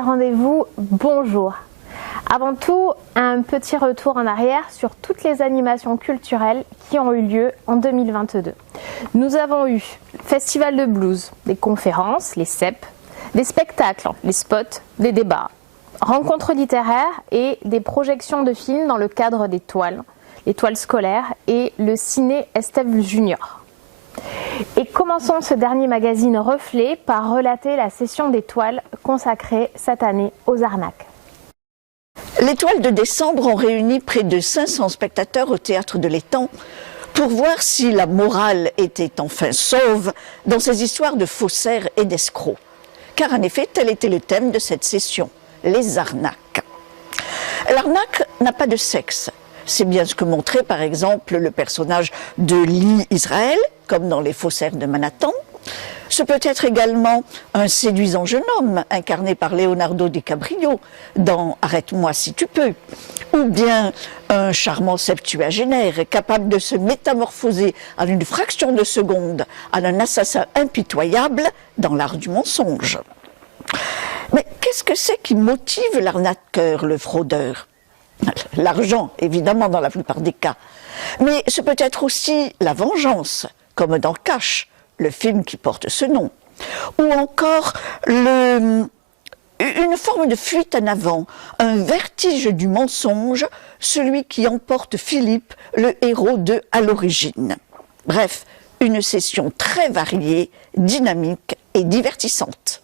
les rendez-vous, bonjour. Avant tout, un petit retour en arrière sur toutes les animations culturelles qui ont eu lieu en 2022. Nous avons eu le Festival de Blues, des conférences, les CEP, des spectacles, les spots, des débats, rencontres littéraires et des projections de films dans le cadre des toiles, les toiles scolaires et le ciné Estève Junior. Et commençons ce dernier magazine Reflet par relater la session des toiles consacrée cette année aux arnaques. Les toiles de décembre ont réuni près de 500 spectateurs au Théâtre de l'Étang pour voir si la morale était enfin sauve dans ces histoires de faussaires et d'escrocs. Car en effet, tel était le thème de cette session, les arnaques. L'arnaque n'a pas de sexe. C'est bien ce que montrait par exemple le personnage de Lee Israël, comme dans Les Faussaires de Manhattan. Ce peut être également un séduisant jeune homme, incarné par Leonardo DiCaprio dans Arrête-moi si tu peux, ou bien un charmant septuagénaire capable de se métamorphoser en une fraction de seconde en un assassin impitoyable dans l'art du mensonge. Mais qu'est-ce que c'est qui motive l'arnaqueur, le fraudeur ? L'argent, évidemment, dans la plupart des cas. Mais ce peut être aussi la vengeance, comme dans Cash, le film qui porte ce nom. Ou encore une forme de fuite en avant, un vertige du mensonge, celui qui emporte Philippe, le héros de À l'origine. Bref, une session très variée, dynamique et divertissante.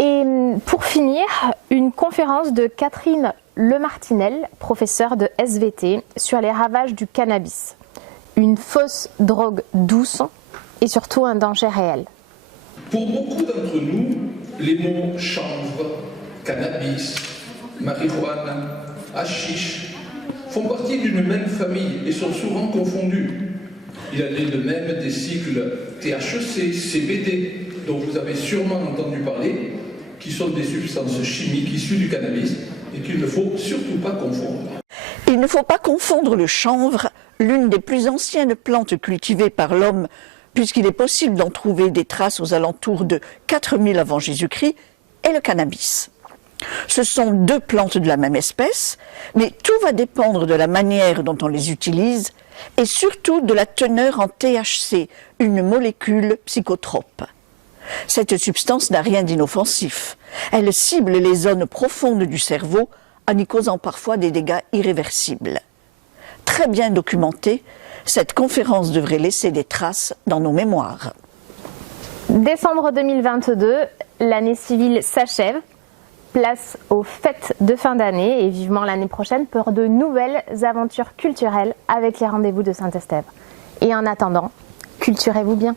Et pour finir, une conférence de Catherine Lemartinel, professeure de SVT, sur les ravages du cannabis. Une fausse drogue douce et surtout un danger réel. Pour beaucoup d'entre nous, les mots chanvre, cannabis, marijuana, hashish font partie d'une même famille et sont souvent confondus. Il en est de même des cycles THC, CBD, dont vous avez sûrement entendu parler, qui sont des substances chimiques issues du cannabis et qu'il ne faut surtout pas confondre. Il ne faut pas confondre le chanvre, l'une des plus anciennes plantes cultivées par l'homme, puisqu'il est possible d'en trouver des traces aux alentours de 4000 avant Jésus-Christ, et le cannabis. Ce sont deux plantes de la même espèce, mais tout va dépendre de la manière dont on les utilise et surtout de la teneur en THC, une molécule psychotrope. Cette substance n'a rien d'inoffensif. Elle cible les zones profondes du cerveau en y causant parfois des dégâts irréversibles. Très bien documentée, cette conférence devrait laisser des traces dans nos mémoires. Décembre 2022, l'année civile s'achève. Place aux fêtes de fin d'année et vivement l'année prochaine pour de nouvelles aventures culturelles avec les rendez-vous de Saint-Estève. Et en attendant, culturez-vous bien.